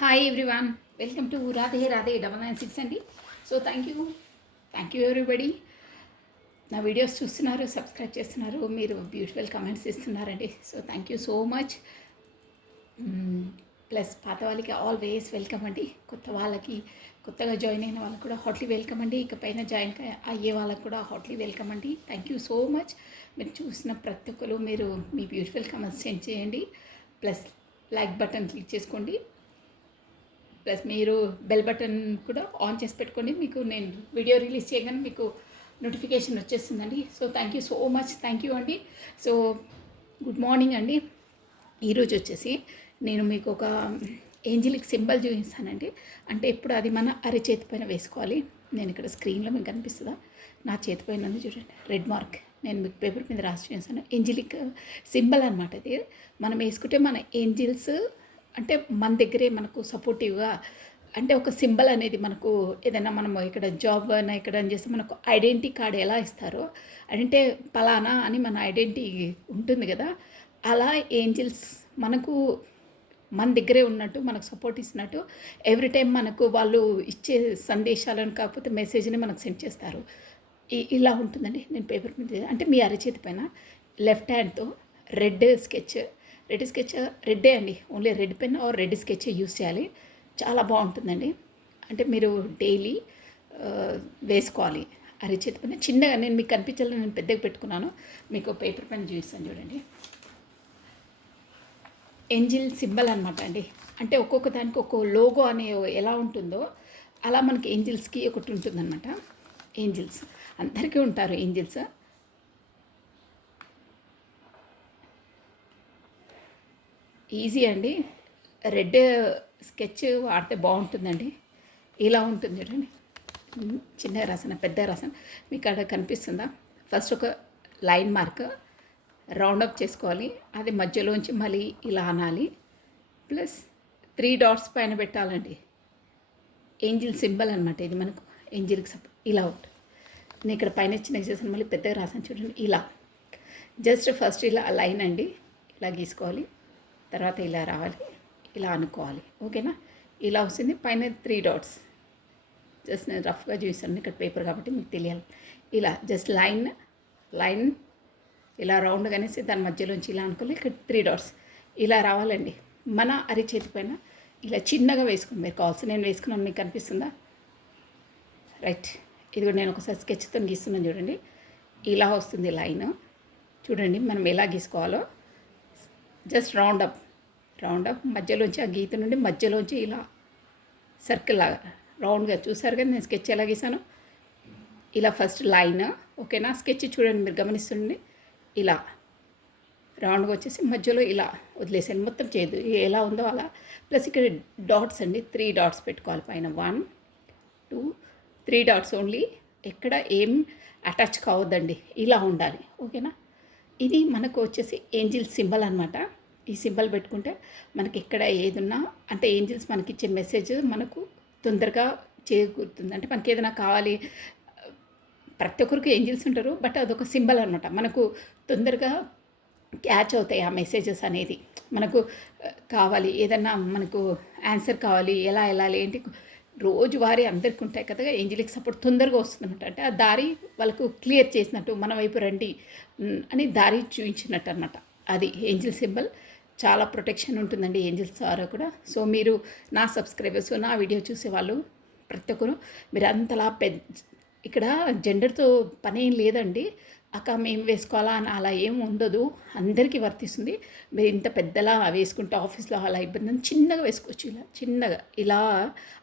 Hi everyone, welcome to Radhe Radhe 996 అండి. So thank you everybody. నా videos చూస్తున్నారు, సబ్స్క్రైబ్ చేస్తున్నారు, మీరు బ్యూటిఫుల్ కమెంట్స్ ఇస్తున్నారండి. So thank you so much. Plus పాత వాళ్ళకి ఆల్వేస్ వెల్కమ్ అండి. కొత్త వాళ్ళకి, కొత్తగా జాయిన్ అయిన వాళ్ళకి కూడా హాట్లీ వెల్కమ్ అండి. ఇకపైన జాయిన్ అయ్యే వాళ్ళకి కూడా హాట్లీ వెల్కమ్ అండి. Thank you so much. మీరు చూసిన ప్రతి ఒక్కరు మీరు మీ బ్యూటిఫుల్ కమెంట్స్ సెండ్ చేయండి. ప్లస్ లైక్ బటన్ క్లిక్ చేసుకోండి. ప్లస్ మీరు బెల్ బటన్ కూడా ఆన్ చేసి పెట్టుకోండి. మీకు నేను వీడియో రిలీజ్ చేయగానే మీకు నోటిఫికేషన్ వచ్చేస్తుందండి. So thank you so much, thank you అండి. సో గుడ్ మార్నింగ్ అండి. ఈరోజు వచ్చేసి నేను మీకు ఒక ఏంజిలిక్ సింబల్ చూపిస్తానండి. అంటే ఇప్పుడు అది మన అరచేతి పైన వేసుకోవాలి. నేను ఇక్కడ స్క్రీన్లో మీకు కనిపిస్తుందా, నా చేతి పైన ఉంది చూడండి, రెడ్ మార్క్. నేను మీకు పేపర్ మీద రాసి చూపిస్తాను. ఏంజిలిక్ సింబల్ అనమాట. ఇది మనం వేసుకుంటే మన ఏంజిల్స్ అంటే మన దగ్గరే మనకు సపోర్టివ్గా, అంటే ఒక సింబల్ అనేది మనకు ఏదైనా మనము ఇక్కడ జాబ్ అయినా ఇక్కడ అని చేస్తే మనకు ఐడెంటిటీ కార్డ్ ఎలా ఇస్తారో, అంటే పలానా అని మన ఐడెంటిటీ ఉంటుంది కదా, అలా ఏంజిల్స్ మనకు మన దగ్గరే ఉన్నట్టు, మనకు సపోర్ట్ ఇస్తున్నట్టు ఎవ్రీ టైం మనకు వాళ్ళు ఇచ్చే సందేశాలను కాకపోతే మెసేజ్ని మనకు సెండ్ చేస్తారు. ఇలా ఉంటుందండి. నేను పేపర్ మీద అంటే మీ అరచేతి పైన లెఫ్ట్ హ్యాండ్తో రెడ్ స్కెచ్ రెడ్డే అండి, only red pen or red sketch use చేయాలి. చాలా బాగుంటుందండి. అంటే మీరు డైలీ వేసుకోవాలి అరచేతి పైన. చిన్నగా నేను మీకు కనిపించాలని నేను పెద్దగా పెట్టుకున్నాను. మీకు పేపర్ పెన్ చూపిస్తాను చూడండి. ఏంజిల్ సింబల్ అనమాట అండి. అంటే ఒక్కొక్క దానికి ఒక్కో లోగో అనే ఎలా ఉంటుందో అలా మనకి ఏంజిల్స్కి ఒకటి ఉంటుందన్నమాట. ఏంజిల్స్ అందరికీ ఉంటారు ఏంజిల్స్. ఈజీ అండి. రెడ్ స్కెచ్ వాడితే బాగుంటుందండి. ఇలా ఉంటుంది చూడండి, చిన్న రాసిన పెద్ద రాసిన మీకు అక్కడ కనిపిస్తుందా. ఫస్ట్ ఒక లైన్ మార్క్ రౌండప్ చేసుకోవాలి. అది మధ్యలోంచి మళ్ళీ ఇలా అనాలి. ప్లస్ 3 డాట్స్ పైన పెట్టాలండి. ఏంజిల్ సింబల్ అనమాట ఇది మనకు. ఏంజిల్కి ఇలా ఉంటుంది. నేను ఇక్కడ పైన చిన్న చేసాను, మళ్ళీ పెద్దగా రాసాను చూడండి. ఇలా జస్ట్ ఫస్ట్ ఇలా లైన్ అండి, ఇలా గీసుకోవాలి. తర్వాత ఇలా రావాలి, ఇలా అనుకోవాలి. ఓకేనా? ఇలా వస్తుంది. పైన 3 డాట్స్ జస్ట్ నేను రఫ్గా చూపిస్తాను, ఇక్కడ పేపర్ కాబట్టి మీకు తెలియాలి. ఇలా జస్ట్ లైన్ ఇలా రౌండ్గా అనేసి దాని మధ్యలోంచి ఇలా అనుకోవాలి. ఇక్కడ 3 డాట్స్ ఇలా రావాలండి. మన అరిచేతి పైన ఇలా చిన్నగా వేసుకోండి. మీరు కావాల్సి నేను వేసుకున్నాను, మీకు కనిపిస్తుందా? రైట్. ఇది కూడా నేను ఒకసారి స్కెచ్తో గీస్తున్నాను చూడండి. ఇలా వస్తుంది లైన్. చూడండి మనం ఎలా గీసుకోవాలో. జస్ట్ రౌండప్ మధ్యలోంచి, ఆ గీత నుండి మధ్యలోంచి ఇలా సర్కిల్ లాగా రౌండ్గా. చూసారు కదా నేను స్కెచ్ ఎలా గీసాను. ఇలా ఫస్ట్ లైన్. ఓకేనా? స్కెచ్ చూడండి, మీరు గమనిస్తుండండి. ఇలా రౌండ్గా వచ్చేసి మధ్యలో ఇలా వదిలేసాను. మొత్తం చేయదు, ఎలా ఉందో అలా. ప్లస్ ఇక్కడ డాట్స్ అండి, 3 డాట్స్ పెట్టుకోవాలి పైన. 1 2 3 డాట్స్ ఓన్లీ. ఎక్కడ ఏం అటాచ్ కావద్దండి, ఇలా ఉండాలి. ఓకేనా? ఇది మనకు వచ్చేసి ఏంజిల్ సింబల్ అనమాట. ఈ సింబల్ పెట్టుకుంటే మనకి ఎక్కడ ఏదున్నా అంటే ఏంజిల్స్ మనకి ఇచ్చే మెసేజ్ మనకు తొందరగా చేకూరుతుంది. అంటే మనకి ఏదైనా కావాలి, ప్రతి ఒక్కరికి ఏంజిల్స్ ఉంటారు, బట్ అదొక సింబల్ అనమాట. మనకు తొందరగా క్యాచ్ అవుతాయి ఆ మెసేజెస్ అనేది. మనకు కావాలి ఏదన్నా, మనకు ఆన్సర్ కావాలి, ఎలా వెళ్ళాలి ఏంటి, రోజువారీ అందరికీ ఉంటాయి కదా. ఏంజిలిక్ సపోర్ట్ తొందరగా వస్తుందన్నమాట. అంటే ఆ దారి వాళ్ళకు క్లియర్ చేసినట్టు, మన వైపు రండి అని దారి చూపించినట్టు అనమాట. అది ఏంజిల్ సింబల్. చాలా ప్రొటెక్షన్ ఉంటుందండి ఏంజిల్స్ ద్వారా కూడా. సో మీరు నా సబ్స్క్రైబర్స్, నా వీడియో చూసేవాళ్ళు ప్రతి ఒక్కరు మీరు అంతలా ఇక్కడ జెండర్తో పని ఏం లేదండి. అక్క మేము వేసుకోవాలా అని అలా ఏం ఉండదు, అందరికీ వర్తిస్తుంది. మీరు ఇంత పెద్దలా వేసుకుంటే ఆఫీస్లో అలా ఇబ్బంది, చిన్నగా వేసుకోవచ్చు. ఇలా చిన్నగా ఇలా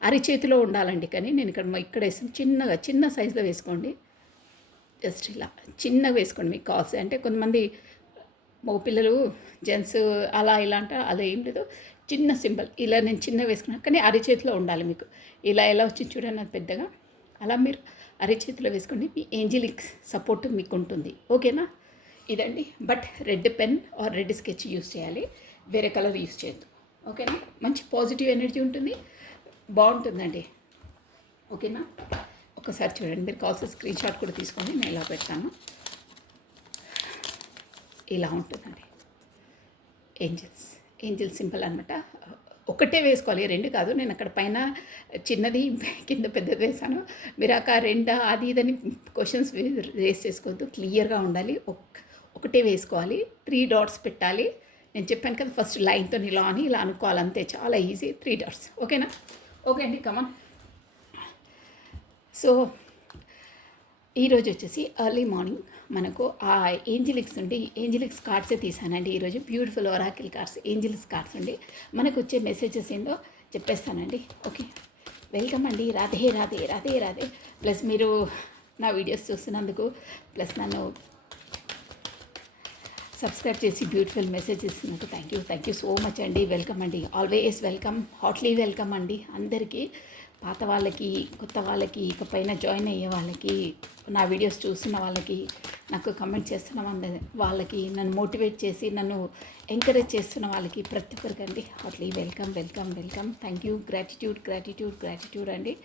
అరిచేతిలో ఉండాలండి. కానీ నేను ఇక్కడ వేసాను చిన్నగా, చిన్న సైజులో వేసుకోండి. జస్ట్ ఇలా చిన్నగా వేసుకోండి మీకు కావాల్సి. అంటే కొంతమంది మగపిల్లలు, జెంట్స్ అలా ఇలా అంటే అలా ఏం లేదు. చిన్న సింబల్ ఇలా నేను చిన్నగా వేసుకున్నాను, కానీ అరిచేతిలో ఉండాలి మీకు. ఇలా ఎలా వచ్చింది చూడండి అది పెద్దగా. అలా మీరు అరిచేతిలో వేసుకోండి. మీ ఏంజిలిక్ సపోర్ట్ మీకు ఉంటుంది. ఓకేనా? ఇదండి. But red pen or red sketch use చేయాలి, వేరే కలర్ యూస్ చేయొద్దు. ఓకేనా? మంచి పాజిటివ్ ఎనర్జీ ఉంటుంది, బాగుంటుందండి. ఓకేనా? ఒకసారి చూడండి, మీరు కావాల్సిన స్క్రీన్ షాట్ కూడా తీసుకోండి. నేను ఇలా పెడతాను. ఇలా ఉంటుందండి ఏంజిల్ సింబల్ అనమాట. ఒకటే వేసుకోవాలి, రెండు కాదు. నేను అక్కడ పైన చిన్నది కింద పెద్దది వేసాను. మీరు అక్కడ రెండా అది ఇదని క్వశ్చన్స్ రేస్ చేసుకోవద్దు, క్లియర్గా ఉండాలి. ఒకటే వేసుకోవాలి, 3 డాట్స్ పెట్టాలి. నేను చెప్పాను కదా ఫస్ట్ లైన్తో ఇలా అని ఇలా అనుకోవాలి, అంతే, చాలా ఈజీ. 3 డాట్స్, ఓకేనా? ఓకే అండి, కమాన్. సో ఈరోజు వచ్చేసి ఎర్లీ మార్నింగ్ మనకు ఆ ఏంజిలిక్స్ నుండి ఏంజిలిక్స్ కార్డ్సే తీసానండి ఈరోజు. Beautiful oracle cards, angels cards నుండి మనకు వచ్చే మెసేజెస్ ఏందో చెప్పేస్తానండి. ఓకే, వెల్కమ్ అండి. రాధే రాధే రాధే రాధే. ప్లస్ మీరు నా వీడియోస్ చూస్తున్నందుకు, ప్లస్ నన్ను సబ్స్క్రైబ్ చేసి బ్యూటిఫుల్ మెసేజ్ ఇస్తున్నట్టు థ్యాంక్ యూ సో మచ్ అండి. వెల్కమ్ అండి, ఆల్వేస్ వెల్కమ్, హాట్లీ వెల్కమ్ అండి అందరికీ. పాత వాళ్ళకి, కొత్త వాళ్ళకి, ఇకపైన జాయిన్ అయ్యే వాళ్ళకి, నా వీడియోస్ చూస్తున్న వాళ్ళకి, నాకు కమెంట్ చేస్తున్న వాళ్ళకి, నన్ను మోటివేట్ చేసి నన్ను ఎంకరేజ్ చేస్తున్న వాళ్ళకి, ప్రతి ఒక్కరికి అండి hardly welcome welcome welcome. Thank you, gratitude అండి.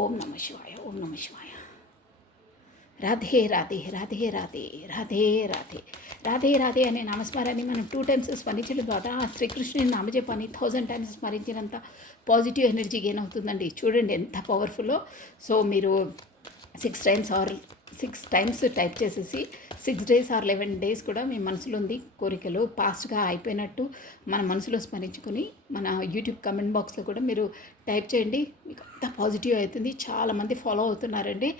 ఓం నమ శివాయ, ఓం నమ శివాయ. రాధే రాధే రాధే రాధే రాధే రాధే రాధే రాధే అనే నామస్మరాన్ని మనం 2 times స్మరించడం ద్వారా ఆ శ్రీకృష్ణుని నామజపాన్ని 1000 times స్మరించినంత పాజిటివ్ ఎనర్జీ గెయిన్ అవుతుందండి. చూడండి ఎంత పవర్ఫుల్లో. సో మీరు 6 times టైప్ చేసేసి 6 days or 11 days కూడా మీ మనసులో ఉంది కోరికలు ఫాస్ట్గా అయిపోయినట్టు మన మనసులో స్మరించుకొని మన యూట్యూబ్ కమెంట్ బాక్స్లో కూడా మీరు టైప్ చేయండి. మీకు అంత పాజిటివ్ అవుతుంది. చాలామంది ఫాలో అవుతున్నారండి.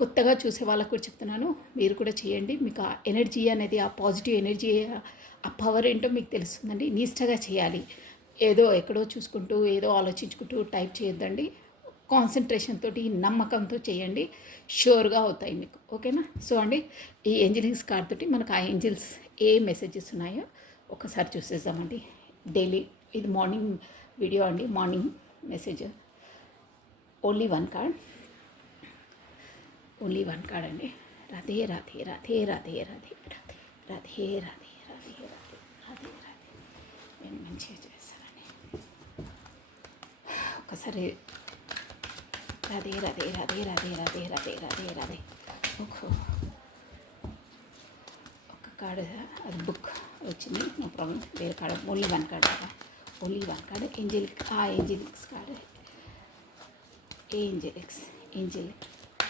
కొత్తగా చూసే వాళ్ళకు కూడా చెప్తున్నాను, మీరు కూడా చేయండి. మీకు ఆ ఎనర్జీ అనేది, ఆ పాజిటివ్ ఎనర్జీ, ఆ పవర్ ఏంటో మీకు తెలుస్తుందండి. నిష్టగా చేయాలి. ఏదో ఎక్కడో చూసుకుంటూ ఏదో ఆలోచించుకుంటూ టైప్ చేయొద్దండి. కాన్సన్ట్రేషన్ తోటి, నమ్మకంతో చేయండి, షూర్గా అవుతాయి మీకు. ఓకేనా? సో అండి, ఈ ఏంజిల్స్ కార్డ్ తోటి మనకు ఆ ఏంజిల్స్ ఏ మెసేజెస్ ఉన్నాయో ఒకసారి చూసేద్దామండి. డైలీ ఇది మార్నింగ్ వీడియో అండి, morning message. Only 1 card, only 1 card అండి. రాధే రాధే రాధే రాధే రాధే రాధే రాధే రాధే రాధే రాధే రాధే రాధే. నేను మంచిగా చేస్తానండి. ఒకసారి రాధే రాధే రాధే రాధే రాధే రాధే రాధే రాధే. ఒక కార్డు అది బుక్ వచ్చింది, నో ప్రాబ్లం. వేరే కార్డు, ఓన్లీ 1 కార్డ్ కదా, ఓన్లీ 1 కార్డ్. ఏంజిలిక్స్ card.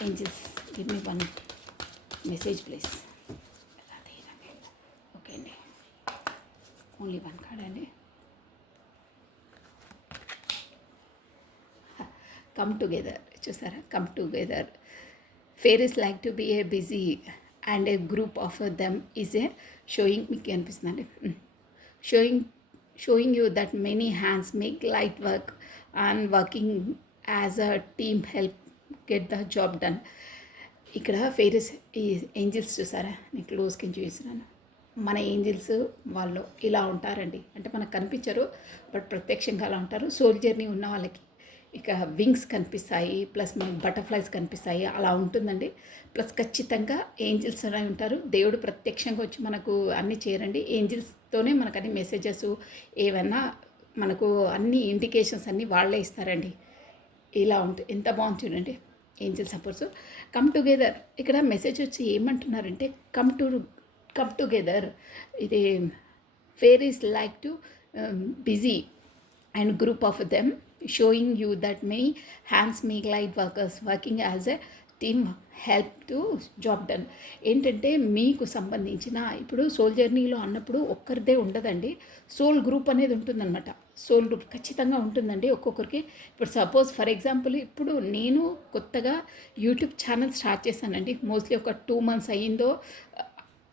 Angels give me 1 message please. Radhe Radhe. Okay అండి, ఓన్లీ 1 కార్డ్ అండి. కమ్ టుగెదర్, చూసారా? Come together. Fairies like to be a busy and a group of them is a showing. మీకు అనిపిస్తుందండి, showing you that many hands make light work and working as a team help get the job done. ఇక్కడ ఫేరీస్, ఈ Angeles చూసారా? నేను క్లోజ్కి చూస్తున్నాను. మన Angeles వాళ్ళు ఇలా ఉంటారండి. అంటే మనకు కనిపించరు, బట్ ప్రత్యక్షంగా అలా ఉంటారు. సోల్ జర్నీ ఉన్న వాళ్ళకి ఇక వింగ్స్ కనిపిస్తాయి, ప్లస్ మనకు బటర్ఫ్లైస్ కనిపిస్తాయి, అలా ఉంటుందండి. ప్లస్ ఖచ్చితంగా ఏంజిల్స్ అనేవి ఉంటారు. దేవుడు ప్రత్యక్షంగా వచ్చి మనకు అన్నీ చేయరండి. ఏంజిల్స్తోనే మనకు అన్ని మెసేజెస్ ఏవన్నా మనకు అన్ని ఇండికేషన్స్ అన్నీ వాళ్ళే ఇస్తారండి. ఇలా ఉంటుంది. ఎంత బాగుంది చూడండి, ఏంజిల్ సపోర్ట్స్. Come together. ఇక్కడ మెసేజ్ వచ్చి ఏమంటున్నారంటే కమ్ టుగెదర్. ఇది ఫేరీస్ like to busy and group of them sowing you that my hands make light workers working as a team help to job done. ఏంటంటే మీకు సంబంధించిన ఇప్పుడు సోల్ జర్నీలో అన్నప్పుడు ఒక్కరిదే ఉండదండి, సోల్ గ్రూప్ అనేది ఉంటుందన్నమాట. సోల్ గ్రూప్ ఖచ్చితంగా ఉంటుందండి ఒక్కొక్కరికి. ఇప్పుడు సపోజ్ ఫర్ ఎగ్జాంపుల్, ఇప్పుడు నేను కొత్తగా యూట్యూబ్ ఛానల్ స్టార్ట్ చేశానండి. మోస్ట్లీ ఒక 2 months అయ్యిందో,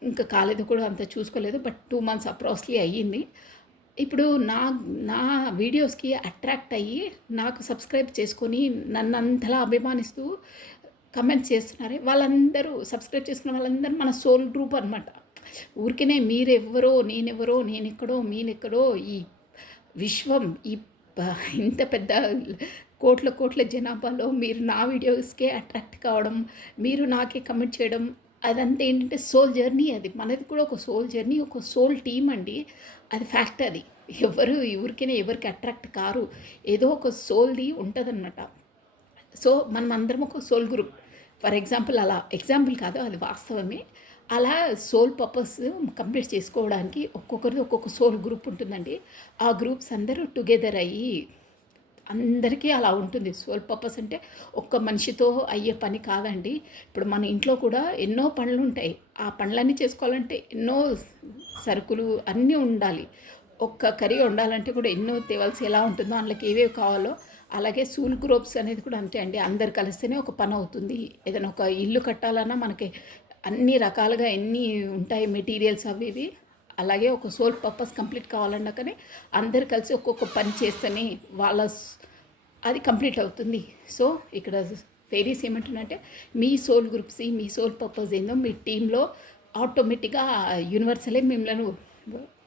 ఇంకా కాలేదు కూడా, అంత చూసుకోలేదు, బట్ 2 months అప్రాక్స్లీ అయ్యింది. ఇప్పుడు నా వీడియోస్కి అట్రాక్ట్ అయ్యి నాకు సబ్స్క్రైబ్ చేసుకొని నన్ను అంతలా అభిమానిస్తూ కమెంట్స్ చేస్తున్నారే, వాళ్ళందరూ సబ్స్క్రైబ్ చేసుకున్న వాళ్ళందరూ మన సోల్ గ్రూప్ అనమాట. ఊరికనే మీరెవ్వరో నేనెవరో, నేనెక్కడో మీనెక్కడో, ఈ విశ్వం ఈ ఇంత పెద్ద కోట్ల జనాభాలో మీరు నా వీడియోస్కే అట్రాక్ట్ కావడం, మీరు నాకే కమెంట్ చేయడం, అదంతా ఏంటంటే సోల్ జర్నీ. అది మనది కూడా ఒక సోల్ జర్నీ, ఒక సోల్ టీమ్ అండి. అది ఫ్యాక్ట్. అది ఎవరు ఊరికైనా ఎవరికి అట్రాక్ట్ కారు, ఏదో ఒక సోల్ది ఉంటుందన్నమాట. సో మనం అందరం ఒక సోల్ గ్రూప్. ఫర్ ఎగ్జాంపుల్, అలా ఎగ్జాంపుల్ కాదు, అది వాస్తవమే. అలా సోల్ పర్పస్ కంప్లీట్ చేసుకోవడానికి ఒక్కొక్కరిది ఒక్కొక్క సోల్ గ్రూప్ ఉంటుందండి. ఆ గ్రూప్స్ అందరూ టుగెదర్ అయ్యి అందరికీ అలా ఉంటుంది. సోల్ పర్పస్ అంటే ఒక్క మనిషితో అయ్యే పని కాదండి. ఇప్పుడు మన ఇంట్లో కూడా ఎన్నో పనులుంటాయి. ఆ పనులన్నీ చేసుకోవాలంటే ఎన్నో సరుకులు అన్నీ ఉండాలి. ఒక్క కర్రీ వండాలంటే కూడా ఎన్నో తేవాల్సి ఎలా ఉంటుందో అందులోకి ఏవేవి కావాలో అలాగే సూల్ గ్రూప్స్ అనేది కూడా అంతే అండి. అందరు కలిస్తేనే ఒక పని అవుతుంది. ఏదైనా ఒక ఇల్లు కట్టాలన్నా మనకి అన్ని రకాలుగా ఎన్ని ఉంటాయి మెటీరియల్స్ అవి ఇవి. అలాగే ఒక సోల్ పర్పస్ కంప్లీట్ కావాలన్నా కానీ అందరు కలిసి ఒక్కొక్క పని చేస్తేనే వాళ్ళ అది కంప్లీట్ అవుతుంది. సో ఇక్కడ ఫెయిరీస్ ఏమంటున్నారంటే మీ సోల్ గ్రూప్స్ మీ సోల్ పర్పస్ ఏందో మీ టీంలో ఆటోమేటిక్గా యూనివర్సలే మిమ్మల్ని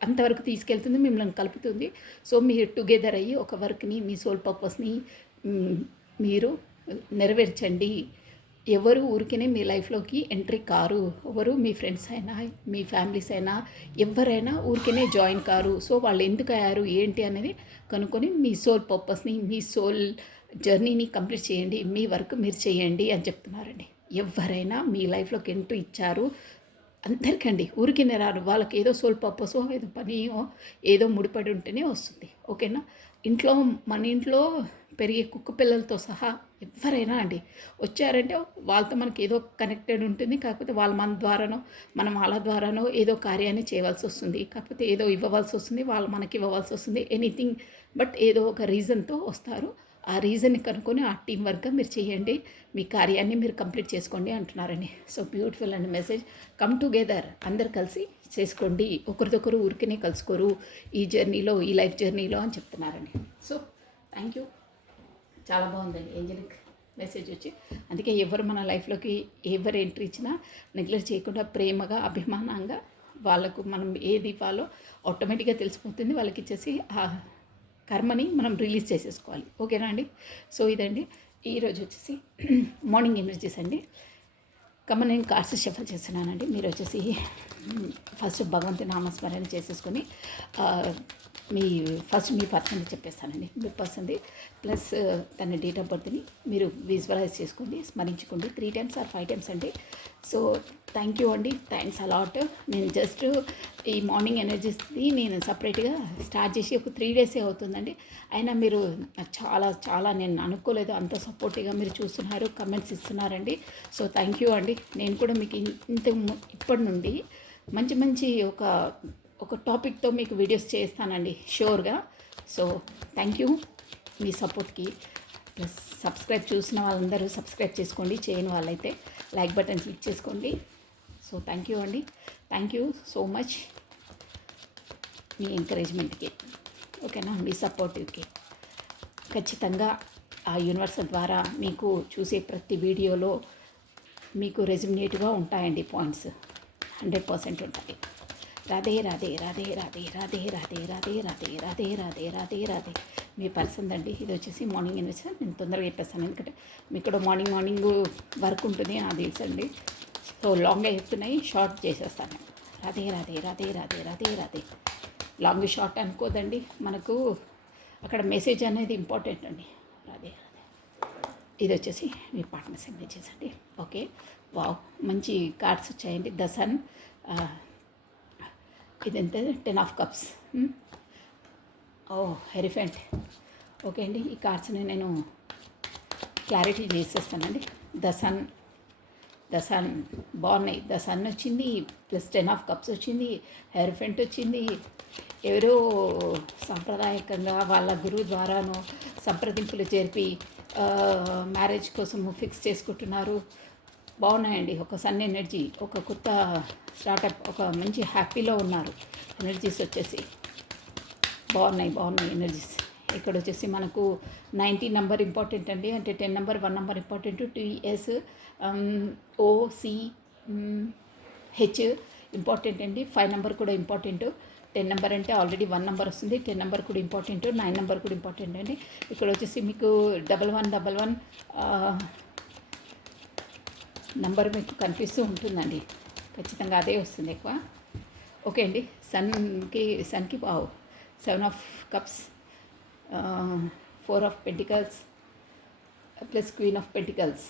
అంతవరకు తీసుకెళ్తుంది, మిమ్మల్ని కలుపుతుంది. సో మీరు టుగెదర్ అయ్యి ఒక వర్క్ని మీ సోల్ పర్పస్ని మీరు నెరవేర్చండి. ఎవరు ఊరికనే మీ లైఫ్లోకి ఎంట్రీ కారు. ఎవరు మీ ఫ్రెండ్స్ అయినా మీ ఫ్యామిలీస్ అయినా ఎవరైనా ఊరికనే జాయిన్ కారు. సో వాళ్ళు ఎందుకు అయ్యారు ఏంటి అనేది కనుక్కొని మీ సోల్ పర్పస్ని మీ సోల్ జర్నీని కంప్లీట్ చేయండి. మీ వర్క్ మీరు చేయండి అని చెప్తున్నారండి. ఎవరైనా మీ లైఫ్లోకి ఎంట్రీ ఇచ్చారు అందరికండి, ఊరికినే రారు. వాళ్ళకి ఏదో సోల్ పర్పసో ఏదో పనియో ఏదో ముడిపడి ఉంటేనే వస్తుంది. ఓకేనా. ఇంట్లో మన ఇంట్లో పెరిగే కుక్క పిల్లలతో సహా ఎవరైనా అండి వచ్చారంటే వాళ్ళతో మనకి ఏదో కనెక్టెడ్ ఉంటుంది. కాకపోతే వాళ్ళ మన ద్వారానో మనం వాళ్ళ ద్వారానో ఏదో కార్యాన్ని చేయవలసి వస్తుంది. కాకపోతే ఏదో ఇవ్వవలసి వస్తుంది, వాళ్ళు మనకి ఇవ్వవలసి వస్తుంది. ఎనీథింగ్ బట్ ఏదో ఒక రీజన్తో వస్తారు. ఆ రీజన్ని కనుక్కొని ఆ టీం వర్క్గా మీరు చేయండి, మీ కార్యాన్ని మీరు కంప్లీట్ చేసుకోండి అంటున్నారండి. So beautiful and message. Come together, అందరు కలిసి చేసుకోండి. ఒకరిదొకరు ఊరికనే కలుసుకోరు ఈ జర్నీలో, ఈ లైఫ్ జర్నీలో అని చెప్తున్నారండి. So thank you. చాలా బాగుందండి ఏంజలిక్ మెసేజ్ వచ్చి. అందుకే ఎవరు మన లైఫ్లోకి ఎవరు ఎంట్రీ ఇచ్చినా నెగ్లెక్ట్ చేయకుండా ప్రేమగా అభిమానంగా వాళ్ళకు మనం ఏది ఇవ్వాలో ఆటోమేటిక్గా తెలిసిపోతుంది. వాళ్ళకి ఇచ్చేసి ఆ కర్మని మనం రిలీజ్ చేసేసుకోవాలి. ఓకేనా అండి. సో ఇదండి ఈరోజు వచ్చేసి మార్నింగ్ ఎనర్జీస్ అండి. నేను కార్డ్స్ షఫల్ చేస్తున్నానండి. మీరు వచ్చేసి ఫస్ట్ భగవంతు నామస్మరణ చేసేసుకొని మీ ఫస్ట్ మీ పర్సన్ది చెప్పేస్తానండి. మీ పర్సన్ది ప్లస్ తన డేట్ ఆఫ్ బర్త్ని మీరు విజువలైజ్ చేసుకోండి, స్మరించుకోండి 3 times ఆర్ 5 times అండి. సో థ్యాంక్ యూ అండి, థ్యాంక్స్ అలాట్. నేను జస్ట్ ఈ మార్నింగ్ ఎనర్జీస్ది నేను సపరేట్గా స్టార్ట్ చేసి ఒక 3 days అవుతుందండి. అయినా మీరు చాలా చాలా నేను అనుకోలేదు అంత సపోర్టివ్గా మీరు చూస్తున్నారు, కమెంట్స్ ఇస్తున్నారండి. సో థ్యాంక్ యూ అండి. నేను కూడా మీకు ఇప్పటి నుండి మంచి మంచి ఒక టాపిక్తో మీకు వీడియోస్ చేస్తానండి షూర్గా. సో థ్యాంక్ యూ మీ సపోర్ట్కి. ప్లస్ సబ్స్క్రైబ్ చూసిన వాళ్ళందరూ సబ్స్క్రైబ్ చేసుకోండి, చేయని వాళ్ళైతే లైక్ బటన్ క్లిక్ చేసుకోండి. సో థ్యాంక్ యూ అండి, థ్యాంక్ యూ సో మచ్ మీ ఎంకరేజ్మెంట్కి. ఓకేనా, మీ సపోర్టివ్కి. ఖచ్చితంగా ఆ యూనివర్సల్ ద్వారా మీకు చూసే ప్రతి వీడియోలో మీకు రెజ్యుమినేట్గా ఉంటాయండి పాయింట్స్, 100% ఉంటాయి. రాధే రాధే రాధే రాధే రాధే రాధే రాధే రాధే రాధే రాధే రాధే రాధే. మీ పర్సన్ అండి. ఇది వచ్చేసి మార్నింగ్ ఇన్వెస్ట్. నేను తొందరగా చెప్పేస్తాను ఎందుకంటే మీకు కూడా మార్నింగ్ వర్క్ ఉంటుంది నాకు తెలుసండి. సో లాంగ్గా చెప్తున్నాయి, షార్ట్ చేసేస్తాను. రాధే రాధే రాధే రాధే రాధే రాధే. లాంగ్ షార్ట్ అనుకోదండి, మనకు అక్కడ మెసేజ్ అనేది ఇంపార్టెంట్ అండి. రాధే రాధే. ఇది వచ్చేసి మీ పార్ట్నర్స్ మెసేజ్ అండి. ఓకే, వావ్, మంచి కార్డ్స్ వచ్చాయండి. ద సన్, ఇదంతే 10 of cups. ఓ హెరిఫెంట్. ఓకే అండి, ఈ కార్డ్స్ని నేను క్లారిటీ చేసేస్తానండి. ద సన్ బాగున్నాయి. ద సన్ వచ్చింది, ప్లస్ 10 of cups వచ్చింది, హెరిఫెంట్ వచ్చింది. ఎవరో సాంప్రదాయకంగా వాళ్ళ గురువు ద్వారానో సంప్రదింపులు జరిపి మ్యారేజ్ కోసము ఫిక్స్ చేసుకుంటున్నారు. బాగున్నాయండి. ఒక సన్ ఎనర్జీ, ఒక కొత్త స్టార్టప్, ఒక మంచి హ్యాపీలో ఉన్నారు. ఎనర్జీస్ వచ్చేసి బాగున్నాయి ఎనర్జీస్. ఇక్కడ వచ్చేసి మనకు 90 నెంబర్ ఇంపార్టెంట్ అండి. అంటే 10 number 1 number important, TS OCH important అండి. 5 నెంబర్ కూడా ఇంపార్టెంట్. 10 నెంబర్ అంటే ఆల్రెడీ 1 నెంబర్ వస్తుంది, 10 నెంబర్ కూడా ఇంపార్టెంట్, 9 నెంబర్ కూడా ఇంపార్టెంట్ అండి. ఇక్కడ వచ్చేసి మీకు 1111 నెంబర్ మీకు కనిపిస్తూ ఉంటుందండి. ఖచ్చితంగా అదే వస్తుంది ఎక్కువ. ఓకే అండి. సన్కి బావు 7 of cups, 4 of pentacles plus Queen of Pentacles.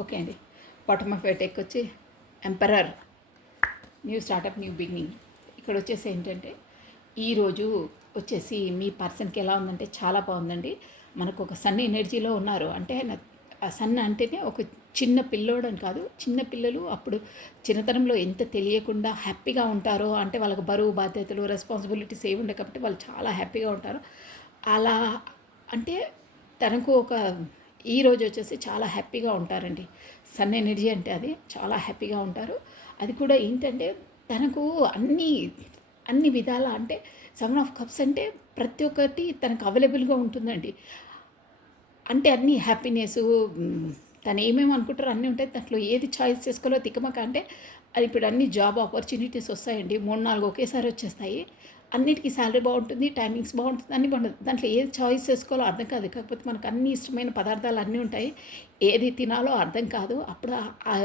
Okay అండి. బాటమ్ ఆఫ్ డెక్ వచ్చి emperor, new startup, new beginning. ఇక్కడ వచ్చేసి ఏంటంటే ఈరోజు వచ్చేసి మీ పర్సన్కి ఎలా ఉందంటే చాలా బాగుందండి. మనకు ఒక సన్ ఎనర్జీలో ఉన్నారు. అంటే ఆ సన్ అంటేనే ఒక చిన్న పిల్లోడు అని కాదు, చిన్న పిల్లలు అప్పుడు చిన్నతనంలో ఎంత తెలియకుండా హ్యాపీగా ఉంటారో, అంటే వాళ్ళకి బరువు బాధ్యతలు రెస్పాన్సిబిలిటీస్ ఏమి ఉండవు కాబట్టి వాళ్ళు చాలా హ్యాపీగా ఉంటారు. అలా అంటే తనకు ఒక ఈరోజు వచ్చేసి చాలా హ్యాపీగా ఉంటారండి. సన్ ఎనర్జీ అంటే అది చాలా హ్యాపీగా ఉంటారు. అది కూడా ఏంటంటే తనకు అన్ని విధాల అంటే 7 ఆఫ్ కప్స్ అంటే ప్రతి ఒక్కటి తనకు అవైలబుల్గా ఉంటుందండి. అంటే అన్నీ హ్యాపీనెస్సు, తను ఏమేమి అనుకుంటారో అన్నీ ఉంటాయి. దాంట్లో ఏది చాయిస్ చేసుకోవాలో తికమక. అంటే అది ఇప్పుడు అన్ని జాబ్ ఆపర్చునిటీస్ వస్తాయండి. 3, 4 ఒకేసారి వచ్చేస్తాయి. అన్నిటికీ శాలరీ బాగుంటుంది, టైమింగ్స్ బాగుంటుంది, అన్నీ బాగుంటుంది. దాంట్లో ఏది చాయిస్ చేసుకోవాలో అర్థం కాదు. కాకపోతే మనకు అన్ని ఇష్టమైన పదార్థాలు అన్నీ ఉంటాయి. ఏది తినాలో అర్థం కాదు. అప్పుడు ఆ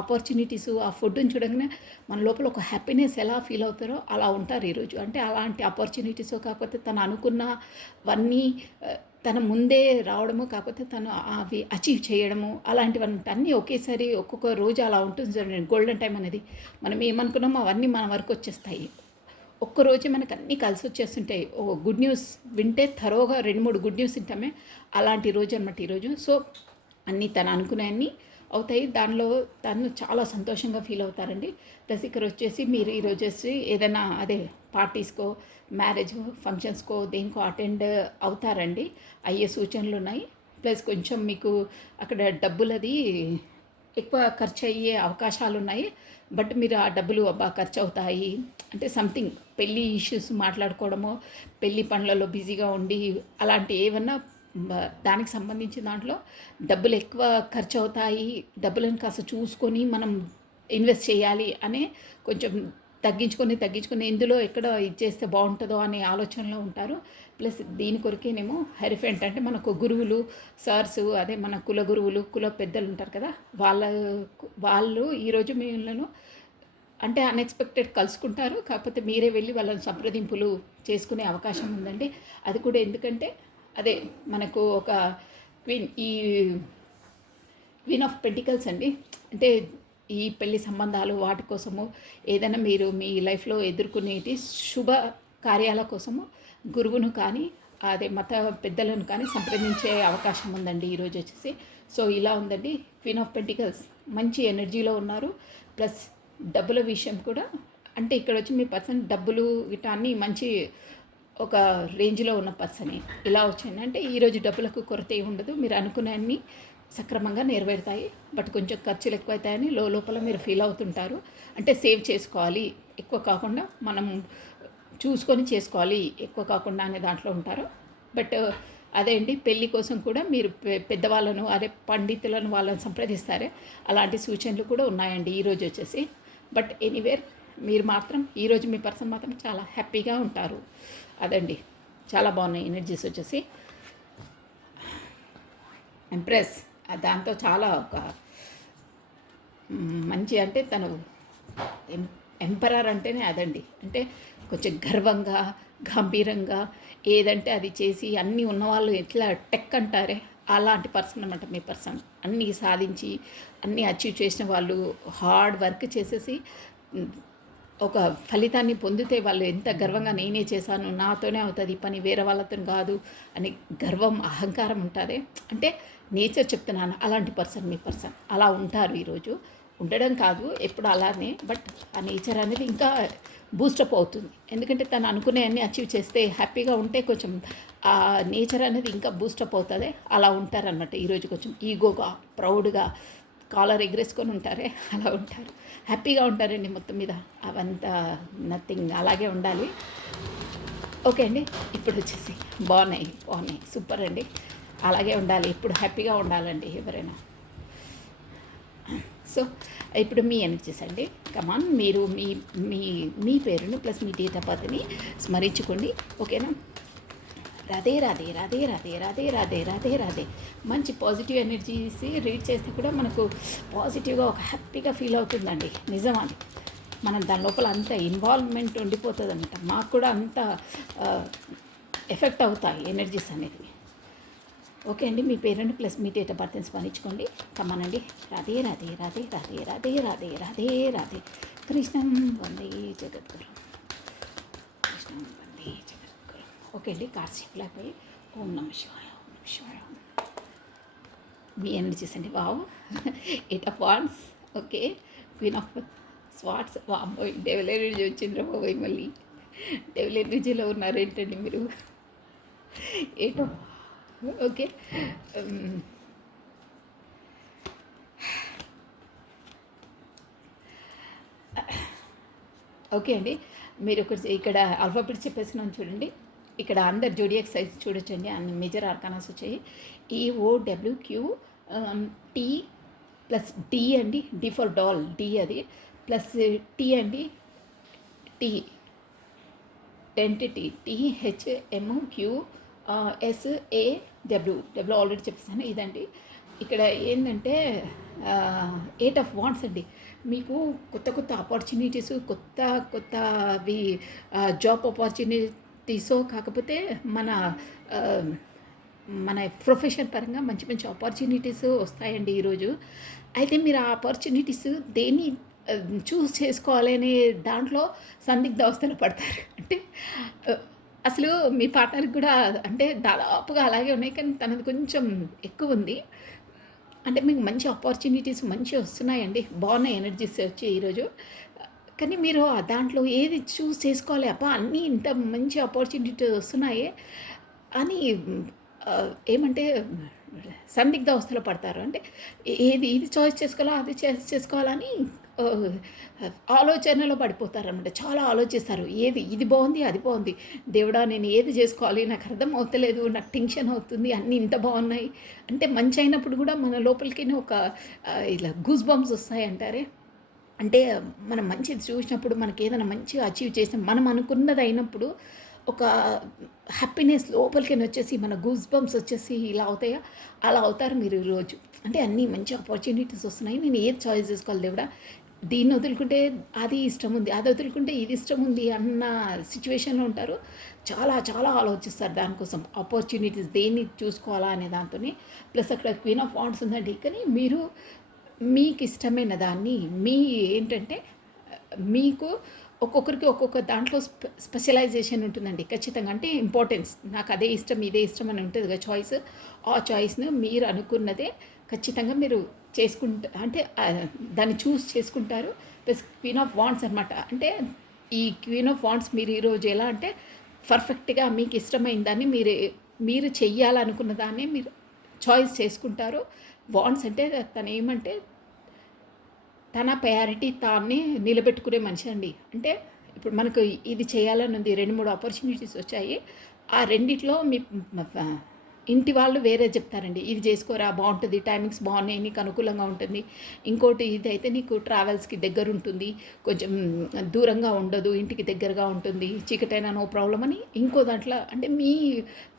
ఆపర్చునిటీస్, ఆ ఫుడ్ని చూడగానే మన లోపల ఒక హ్యాపీనెస్ ఎలా ఫీల్ అవుతారో అలా ఉంటారు ఈరోజు. అంటే అలాంటి ఆపర్చునిటీస్, కాకపోతే తను అనుకున్నవన్నీ తన ముందే రావడము, కాకపోతే తను అవి అచీవ్ చేయడము అలాంటివన్నీ అన్నీ ఒకేసారి ఒక్కొక్క రోజు అలా ఉంటుంది చూడండి. గోల్డెన్ టైం అనేది మనం ఏమనుకున్నామో అవన్నీ మన వరకు వచ్చేస్తాయి. ఒక్కరోజే మనకు అన్నీ కలిసి వచ్చేస్తుంటాయి. ఓ గుడ్ న్యూస్ వింటే థరోగా 2, 3 గుడ్ న్యూస్ వింటామే, అలాంటి రోజు అనమాట ఈరోజు. సో అన్నీ తను అనుకునేవన్నీ అవుతాయి. దానిలో తను చాలా సంతోషంగా ఫీల్ అవుతారండి. ప్లస్ ఇక్కడ వచ్చేసి మీరు ఈరోజు వచ్చేసి ఏదైనా అదే పార్టీస్కో, మ్యారేజ్ ఫంక్షన్స్కో, దేనికో అటెండ్ అవుతారండి. అయ్యే సూచనలు ఉన్నాయి. ప్లస్ కొంచెం మీకు అక్కడ డబ్బులది ఎక్కువ ఖర్చు అయ్యే అవకాశాలు ఉన్నాయి. బట్ మీరు ఆ డబ్బులు అబ్బా ఖర్చు అవుతాయి అంటే సంథింగ్ పెళ్ళి ఇష్యూస్ మాట్లాడుకోవడమో, పెళ్ళి పనులలో బిజీగా ఉండి అలాంటి ఏమన్నా దానికి సంబంధించిన దాంట్లో డబ్బులు ఎక్కువ ఖర్చు అవుతాయి, డబ్బులను కాస్త చూసుకొని మనం ఇన్వెస్ట్ చేయాలి అనే కొంచెం తగ్గించుకొని ఎందులో ఎక్కడ ఇది చేస్తే బాగుంటుందో అనే ఆలోచనలో ఉంటారు. ప్లస్ దీని కొరకేనేమో హెరిఫెంట్ అంటే మనకు గురువులు, సార్స్, అదే మన కుల గురువులు, కుల పెద్దలు ఉంటారు కదా, వాళ్ళు ఈరోజు మిమ్మల్ని అంటే అన్ఎక్స్పెక్టెడ్ కలుసుకుంటారు. కాకపోతే మీరే వెళ్ళి వాళ్ళని సంప్రదింపులు చేసుకునే అవకాశం ఉందండి. అది కూడా ఎందుకంటే అదే మనకు ఒక క్వీన్ ఆఫ్ పెంటికల్స్ అండి. అంటే ఈ పెళ్లి సంబంధాలు వాటి కోసము ఏదైనా మీరు మీ లైఫ్లో ఎదుర్కొనేటి శుభ కార్యాల కోసము గురువును కానీ అదే మత పెద్దలను కానీ సంప్రదించే అవకాశం ఉందండి ఈరోజు వచ్చేసి. సో ఇలా ఉందండి. క్వీన్ ఆఫ్ పెంటికల్స్ మంచి ఎనర్జీలో ఉన్నారు. ప్లస్ డబ్బుల విషయం కూడా అంటే ఇక్కడ వచ్చి మీ పర్సన్ డబ్బులు ఇట్లా అన్నీ మంచి ఒక రేంజ్లో ఉన్న పర్సనే. ఇలా వచ్చింది అంటే ఈరోజు డబ్బులకు కొరత ఏమి ఉండదు. మీరు అనుకునే అన్నీ సక్రమంగా నెరవేరుతాయి. బట్ కొంచెం ఖర్చులు ఎక్కువవుతాయని లోపల మీరు ఫీల్ అవుతుంటారు. అంటే సేవ్ చేసుకోవాలి, ఎక్కువ కాకుండా మనం చూసుకొని చేసుకోవాలి, ఎక్కువ కాకుండా అనే దాంట్లో ఉంటారు. బట్ అదేంటి పెళ్ళి కోసం కూడా మీరు పెద్దవాళ్ళను అదే పండితులను వాళ్ళని సంప్రదిస్తారే, అలాంటి సూచనలు కూడా ఉన్నాయండి ఈరోజు వచ్చేసి. బట్ ఎనీవేర్ మీరు మాత్రం ఈరోజు మీ పర్సన్ మాత్రం చాలా హ్యాపీగా ఉంటారు. అదండి, చాలా బాగున్నాయి ఎనర్జీస్ వచ్చేసి. ఎంప్రెస్ దాంతో చాలా ఒక మంచి అంటే తను ఎంపరర్ అంటేనే అదండి. అంటే కొంచెం గర్వంగా, గంభీరంగా ఏదంటే అది చేసి అన్నీ ఉన్నవాళ్ళు ఎట్లా టెక్ అంటారే అలాంటి పర్సన్ అనమాట మీ పర్సన్. అన్నీ సాధించి అన్నీ అచీవ్ చేసిన వాళ్ళు, హార్డ్ వర్క్ చేసేసి ఒక ఫలితాన్ని పొందితే వాళ్ళు ఎంత గర్వంగా నేనే చేశాను, నాతోనే అవుతుంది పని, వేరే వాళ్ళతో కాదు అని గర్వం, అహంకారం ఉంటుంది. అంటే నేచర్ చెప్తున్నాను, అలాంటి పర్సన్ మీ పర్సన్ అలా ఉంటారు ఈరోజు. ఉండడం కాదు ఎప్పుడు అలానే, బట్ ఆ నేచర్ అనేది ఇంకా బూస్టప్ అవుతుంది. ఎందుకంటే తను అనుకునే అన్నీ అచీవ్ చేస్తే హ్యాపీగా ఉంటే కొంచెం ఆ నేచర్ అనేది ఇంకా బూస్టప్ అవుతుంది. అలా ఉంటారన్నమాట ఈరోజు. కొంచెం ఈగోగా, ప్రౌడ్గా, కాలర్ ఎగరేసుకొని ఉంటారే అలా ఉంటారు. హ్యాపీగా ఉంటారండి మొత్తం మీద. అవంతా నథింగ్, అలాగే ఉండాలి. ఓకే అండి, ఇప్పుడు వచ్చేసి బాగున్నాయి, సూపర్ అండి. అలాగే ఉండాలి, ఇప్పుడు హ్యాపీగా ఉండాలండి ఎవరైనా. సో ఇప్పుడు మీ ఎనర్జీస్ అండి. కమాన్, మీరు మీ మీ మీ పేరును ప్లస్ మీ డేట్ ఆఫ్ బర్త్ని స్మరించుకోండి. ఓకేనా? రాధే రాధే రాధే రాధే రాధే రాధే రాధే రాధే. మంచి పాజిటివ్ ఎనర్జీస్ రీడ్ చేస్తే కూడా మనకు పాజిటివ్గా ఒక హ్యాపీగా ఫీల్ అవుతుందండి. నిజమని మనం దాని లోపల అంత ఇన్వాల్వ్మెంట్ ఉండిపోతుంది అనమాట. మాకు కూడా అంత ఎఫెక్ట్ అవుతాయి ఎనర్జీస్ అనేది. ఓకే అండి, మీ పేరెంట్ ప్లస్ మీ డేట్ ఆఫ్ బర్త్ని స్మరించుకోండి. కమ్మానండి. రాధే రాధే రాధే రాధే రాధే రాధే రాధే రాధే కృష్ణం వందే జగద్గురు, కృష్ణం వందే జగద్గురు. ఓకే అండి, కార్డ్ షిఫ్ట్ అయిపోయి ఓం నమ శివాయ, ఓం నమ శివాయ. మీ ఎనర్జీస్ అండి. Wow. Eight of wands. Okay. Queen of swords. వామ్మోయ్, డెవల్ ఎనర్జీ వచ్చిండ్రా బాబోయ్. మళ్ళీ డెవల్ ఎనర్జీలో ఉన్నారు ఏంటండి మీరు. Eight of okay. ఓకే అండి, మీరు ఒకటి ఇక్కడ ఆల్ఫాబెట్స్ చెప్పేసినాను చూడండి. ఇక్కడ అందరు జోడియాక్ సైజ్ చూడొచ్చండి. అన్ని మేజర్ ఆర్కానాస్ వచ్చాయి. ఈఓడబ్ల్యూక్యూ టీ ప్లస్ డి అండి. డి ఫర్ డాల్, డి అది ప్లస్ టీ అండి. టీ టెంటిటీ టీహెచ్ఎంక్యూ ఎస్ఏడబ్ల్యూ ఆల్రెడీ చెప్పేసాను. ఇదండి ఇక్కడ ఏంటంటే ఎయిట్ ఆఫ్ వాండ్స్ అండి. మీకు కొత్త కొత్త ఆపర్చునిటీస్, కొత్త కొత్తవి జాబ్ ఆపర్చునిటీసో కాకపోతే మన మన ప్రొఫెషన్ పరంగా మంచి మంచి ఆపర్చునిటీస్ వస్తాయండి ఈరోజు. అయితే మీరు ఆ ఆపర్చునిటీస్ దేన్ని చూస్ చేసుకోవాలి అనే దాంట్లో సందిగ్ధ అవస్థలు పడతారు. అంటే అసలు మీ పార్ట్నర్కి కూడా అంటే దాదాపుగా అలాగే ఉన్నాయి, కానీ తనది కొంచెం ఎక్కువ ఉంది. అంటే మీకు మంచి ఆపర్చునిటీస్ మంచి వస్తున్నాయండి. బాగున్నాయి ఎనర్జీస్ వచ్చి ఈరోజు. కానీ మీరు దాంట్లో ఏది చూస్ చేసుకోవాలి. అబ్బా, అన్నీ ఇంత మంచి ఆపర్చునిటీస్ వస్తున్నాయి అని ఏమంటే సందిగ్ధ అవస్థలో పడతారు. అంటే ఇది చాయిస్ చేసుకోవాలా, అది చేసుకోవాలని ఆలోచనలో పడిపోతారనమాట. చాలా ఆలోచిస్తారు. ఇది బాగుంది, అది బాగుంది, దేవుడా నేను ఏది చేసుకోవాలి, నాకు అర్థం అవుతలేదు, నాకు టెన్షన్ అవుతుంది, అన్నీ ఇంత బాగున్నాయి అంటే మంచి అయినప్పుడు కూడా మన లోపలికి ఒక ఇలా గూస్ బంప్స్ వస్తాయి అంటారే. అంటే మనం మంచిది చూసినప్పుడు, మనకి ఏదైనా మంచిగా అచీవ్ చేసిన మనం అనుకున్నది అయినప్పుడు ఒక హ్యాపీనెస్ లోపలికి వచ్చేసి మన గూస్ బంప్స్ వచ్చేసి ఇలా అవుతాయా, అలా అవుతారు మీరు ఈరోజు. అంటే అన్నీ మంచి ఆపర్చునిటీస్ వస్తున్నాయి, నేను ఏది చాయిస్ చేసుకోవాలి దేవుడా, దీన్ని వదులుకుంటే అది ఇష్టం ఉంది, అది వదులుకుంటే ఇది ఇష్టం ఉంది అన్న సిచ్యువేషన్లో ఉంటారు. చాలా చాలా ఆలోచిస్తారు దానికోసం, ఆపర్చునిటీస్ దేన్ని చూసుకోవాలా అనే దాంతో. ప్లస్ అక్కడ క్వీన్ ఆఫ్ వాండ్స్ ఉందండి. కానీ మీరు మీకు ఇష్టమైన దాన్ని ఏంటంటే మీకు ఒక్కొక్కరికి ఒక్కొక్క దాంట్లో స్పెషలైజేషన్ ఉంటుందండి ఖచ్చితంగా. అంటే ఇంపార్టెన్స్, నాకు అదే ఇష్టం ఇదే ఇష్టం అని ఉంటుంది కదా చాయిస్. ఆ చాయిస్ను మీరు అనుకున్నదే ఖచ్చితంగా మీరు అంటే దాన్ని చూస్ చేసుకుంటారు. ప్లస్ క్వీన్ ఆఫ్ వాండ్స్ అనమాట. అంటే ఈ క్వీన్ ఆఫ్ వాండ్స్ మీరు ఈరోజు ఎలా అంటే పర్ఫెక్ట్గా మీకు ఇష్టమైన దాన్ని మీరు చెయ్యాలనుకున్న దాన్ని మీరు చాయిస్ చేసుకుంటారు. వాండ్స్ అంటే తను ఏమంటే తన ప్రయారిటీ తాన్ని నిలబెట్టుకునే మనిషి అండి. అంటే ఇప్పుడు మనకు ఇది చేయాలని ఉంది, 2-3 ఆపర్చునిటీస్ వచ్చాయి. ఆ రెండిట్లో మీ ఇంటి వాళ్ళు వేరే చెప్తారండి, ఇది చేసుకోరా బాగుంటుంది, టైమింగ్స్ బాగున్నాయి, నీకు అనుకూలంగా ఉంటుంది, ఇంకోటి ఇదైతే నీకు ట్రావెల్స్కి దగ్గర ఉంటుంది, కొంచెం దూరంగా ఉండదు, ఇంటికి దగ్గరగా ఉంటుంది, చీకటైనా నో ప్రాబ్లం అని ఇంకో దాంట్లో. అంటే మీ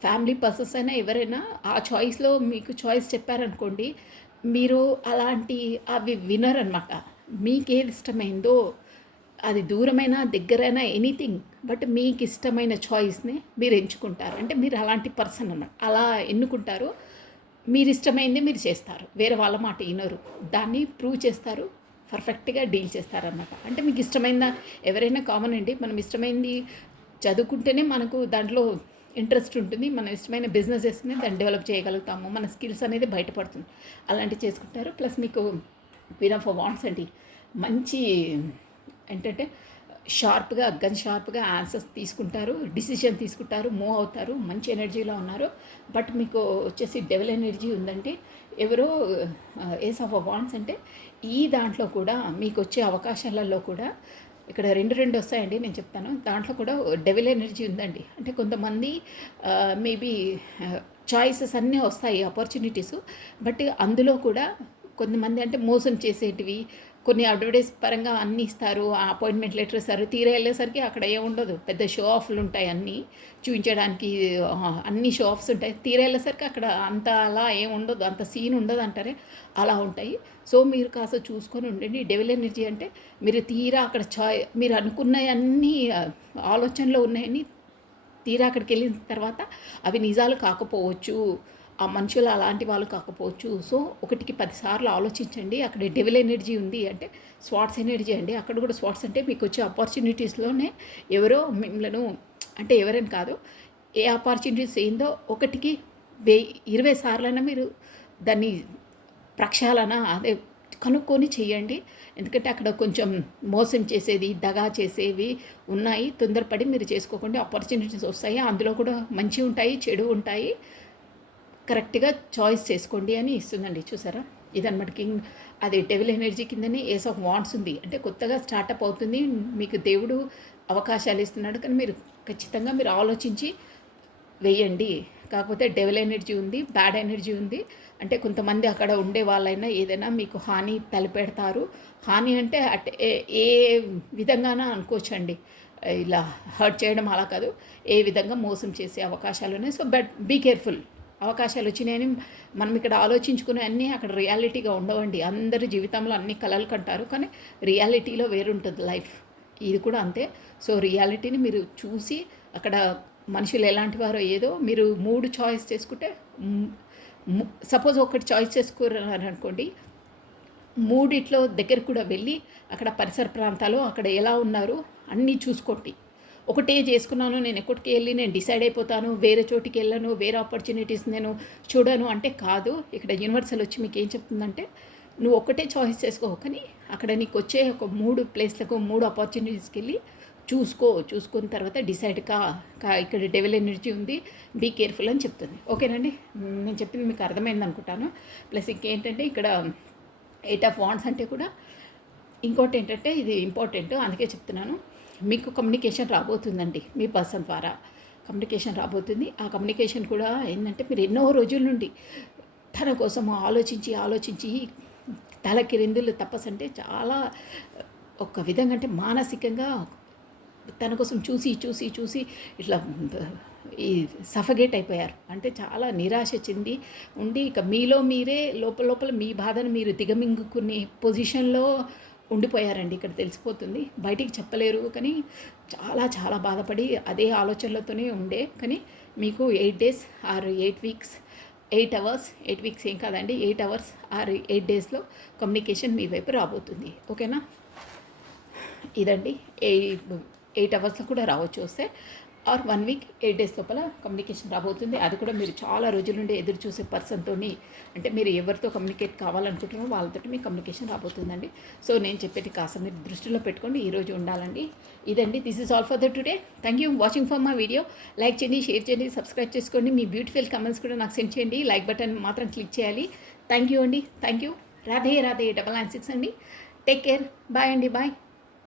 ఫ్యామిలీ పర్సన్స్ అయినా ఎవరైనా ఆ చాయిస్లో మీకు చాయిస్ చెప్పారనుకోండి, మీరు అలాంటి అవి వినరనమాట. మీకేది ఇష్టమైందో అది దూరమైనా దగ్గరైనా ఎనీథింగ్, బట్ మీకు ఇష్టమైన చాయిస్ని మీరు ఎంచుకుంటారు. అంటే మీరు అలాంటి పర్సన్ అన్నమాట. అలా ఎన్నుకుంటారు, మీరు ఇష్టమైంది మీరు చేస్తారు, వేరే వాళ్ళ మాట వినరు, దాన్ని ప్రూవ్ చేస్తారు, పర్ఫెక్ట్గా డీల్ చేస్తారన్నమాట. అంటే మీకు ఇష్టమైన ఎవరైనా కామన్ అండి, మనం ఇష్టమైంది చదువుకుంటేనే మనకు దాంట్లో ఇంట్రెస్ట్ ఉంటుంది, మనం ఇష్టమైన బిజినెస్ చేస్తేనే దాన్ని డెవలప్ చేయగలుగుతాము, మన స్కిల్స్ అనేది బయటపడుతుంది, అలాంటివి చేసుకుంటారు. ప్లస్ మీకు క్వీన్ ఆఫ్ వాండ్స్ అండి, మంచి ఏంటంటే షార్ప్గా ఆన్సర్స్ తీసుకుంటారు, డిసిషన్ తీసుకుంటారు, మూవ్ అవుతారు, మంచి ఎనర్జీలో ఉన్నారు. బట్ మీకు వచ్చేసి డెవల్ ఎనర్జీ ఉందంటే ఎవరో ఏస్ ఆఫ్ వాండ్స్ అంటే ఈ దాంట్లో కూడా మీకు వచ్చే అవకాశాలలో కూడా ఇక్కడ రెండు వస్తాయండి, నేను చెప్తాను. దాంట్లో కూడా డెవల్ ఎనర్జీ ఉందండి. అంటే కొంతమంది మేబీ చాయిసెస్ అన్నీ వస్తాయి ఆపర్చునిటీస్, బట్ అందులో కూడా కొంతమంది అంటే మోసం చేసేటివి, కొన్ని అడ్వర్టైజ్ పరంగా అన్నీ ఇస్తారు, అపాయింట్మెంట్ లెటర్ ఇస్తారు, తీరా వెళ్ళేసరికి అక్కడ ఏముండదు, పెద్ద షో ఆఫ్లు ఉంటాయి, అన్నీ చూపించడానికి అన్ని షో ఆఫ్స్ ఉంటాయి, తీరా వెళ్ళేసరికి అక్కడ అంత అలా ఏముండదు, అంత సీన్ ఉండదు అంటారే, అలా ఉంటాయి. సో మీరు కాస్త చూసుకొని ఉండండి. డెవల్ ఎనర్జీ అంటే మీరు తీరా అక్కడ మీరు అనుకున్నవన్నీ ఆలోచనలో ఉన్నాయని తీరా అక్కడికి వెళ్ళిన తర్వాత అవి నిజాలు కాకపోవచ్చు, ఆ మనుషులు అలాంటి వాళ్ళు కాకపోవచ్చు. సో ఒకటికి 10 సార్లు ఆలోచించండి. అక్కడ డెవిల్ ఎనర్జీ ఉంది అంటే స్వాట్స్ ఎనర్జీ అండి. అక్కడ కూడా స్వాట్స్ అంటే మీకు వచ్చే ఆపర్చునిటీస్‌లోనే ఎవరో మిమ్మలను అంటే ఎవరని కాదు. ఏ ఆపర్చునిటీస్ ఏందో ఒకటికి 20 సార్లైనా మీరు దాన్ని ప్రక్షాళన అదే కనుక్కొని చేయండి. ఎందుకంటే అక్కడ కొంచెం మోసం చేసేది, దగా చేసేవి ఉన్నాయి. తొందరపడి మీరు చేసుకోకండి. ఆపర్చునిటీస్ వస్తాయి. అందులో కూడా మంచి ఉంటాయి, చెడు ఉంటాయి. కరెక్ట్‌గా చాయిస్ చేసుకోండి అని ఇస్తుందండి. చూసారా? ఇదనమాట కింగ్ అది డెవిల్ ఎనర్జీ కిందనే ఏస్ ఆఫ్ వాండ్స్ ఉంది. అంటే కొత్తగా స్టార్టప్ అవుతుంది. మీకు దేవుడు అవకాశాలు ఇస్తున్నాడు. కానీ మీరు ఖచ్చితంగా మీరు ఆలోచించి వేయండి. కాకపోతే డెవిల్ ఎనర్జీ ఉంది, బ్యాడ్ ఎనర్జీ ఉంది. అంటే కొంతమంది అక్కడ ఉండే వాళ్ళైనా ఏదైనా మీకు హాని తలపెడతారు. హాని అంటే ఏ విధంగాన అనుకోవచ్చండి. ఇలా హర్ట్ చేయడం అలా కాదు. ఏ విధంగా మోసం చేసే అవకాశాలు ఉన్నాయి. So be careful. అవకాశాలు వచ్చినాయని మనం ఇక్కడ ఆలోచించుకునే అన్నీ అక్కడ రియాలిటీగా ఉండవండి. అందరి జీవితంలో అన్ని కలలు కంటారు. కానీ రియాలిటీలో వేరుంటుంది లైఫ్. ఇది కూడా అంతే. సో రియాలిటీని మీరు చూసి అక్కడ మనుషులు ఎలాంటి వారో ఏదో మీరు 3 చాయిస్ చేసుకుంటే సపోజ్ ఒకటి చాయిస్ చేసుకున్నారనుకోండి, మూడిట్లో దగ్గరకు కూడా వెళ్ళి అక్కడ పరిసర ప్రాంతాలు అక్కడ ఎలా ఉన్నారు అన్నీ చూసుకోండి. ఒకటే చేసుకున్నాను నేను ఎక్కడికి వెళ్ళి నేను డిసైడ్ అయిపోతాను, వేరే చోటికి వెళ్ళను, వేరే ఆపర్చునిటీస్ నేను చూడను అంటే కాదు. ఇక్కడ యూనివర్సల్ వచ్చి మీకు ఏం చెప్తుందంటే నువ్వు ఒకటే చాయిస్ చేసుకో, కానీ అక్కడ నీకు వచ్చే ఒక 3 ప్లేస్లకు 3 ఆపర్చునిటీస్కి వెళ్ళి చూసుకున్న తర్వాత డిసైడ్ ఇక్కడ డెవిల్ ఎనర్జీ ఉంది, బీ కేర్ఫుల్ అని చెప్తుంది. ఓకేనండి, నేను చెప్పింది మీకు అర్థమైంది అనుకుంటాను. ప్లస్ ఇంకేంటంటే ఇక్కడ 8 ఆఫ్ వాండ్స్ అంటే కూడా ఇంకోటి ఏంటంటే ఇది ఇంపార్టెంట్, అందుకే చెప్తున్నాను. మీకు కమ్యూనికేషన్ రాబోతుందండి మీ పర్సన్ ద్వారా. కమ్యూనికేషన్ రాబోతుంది. ఆ కమ్యూనికేషన్ కూడా ఏంటంటే మీరు ఎన్నో రోజుల నుండి తన కోసం ఆలోచించి తలకిరిందులు తపస్సు అంటే చాలా ఒక విధంగా అంటే మానసికంగా తన కోసం చూసి ఇట్లా ఈ సఫగేట్ అయిపోయారు. అంటే చాలా నిరాశ చెంది ఉండి ఇక మీలో మీరే లోపల మీ బాధను మీరు దిగమింగుకునే పొజిషన్లో ఉండిపోయారండి. ఇక్కడ తెలిసిపోతుంది. బయటికి చెప్పలేరు, కానీ చాలా బాధపడి అదే ఆలోచనలతోనే ఉండే. కానీ మీకు 8 days or 8 weeks 8 hours 8 weeks ఏం కాదండి, 8 అవర్స్ ఆర్ 8 డేస్లో కమ్యూనికేషన్ మీ వైపు రాబోతుంది. ఓకేనా? ఇదండి 8 అవర్స్లో కూడా రావచ్చు వస్తే, ఆర్ 1 వీక్ 8 డేస్ లోపల కమ్యూనికేషన్ రాబోతుంది. అది కూడా మీరు చాలా రోజుల నుండి ఎదురు చూసే పర్సన్తోని, అంటే మీరు ఎవరితో కమ్యూనికేట్ కావాలనుకుంటున్నారో వాళ్ళతో మీ కమ్యూనికేషన్ రాబోతుందండి. సో నేను చెప్పేది కాస్త మీరు దృష్టిలో పెట్టుకోండి, ఈరోజు ఉండాలండి. ఇదండి, this is all for the today. Thank you watching for my video. Like చేయండి, షేర్ చేయండి, సబ్స్క్రైబ్ చేసుకోండి. మీ బ్యూటిఫుల్ కమెంట్స్ కూడా నాకు సెండ్ చేయండి. లైక్ బటన్ మాత్రం క్లిక్ చేయాలి. థ్యాంక్ యూ అండి. Thank you. రాధే 996 అండి. Take care. బాయ్ అండి. బాయ్.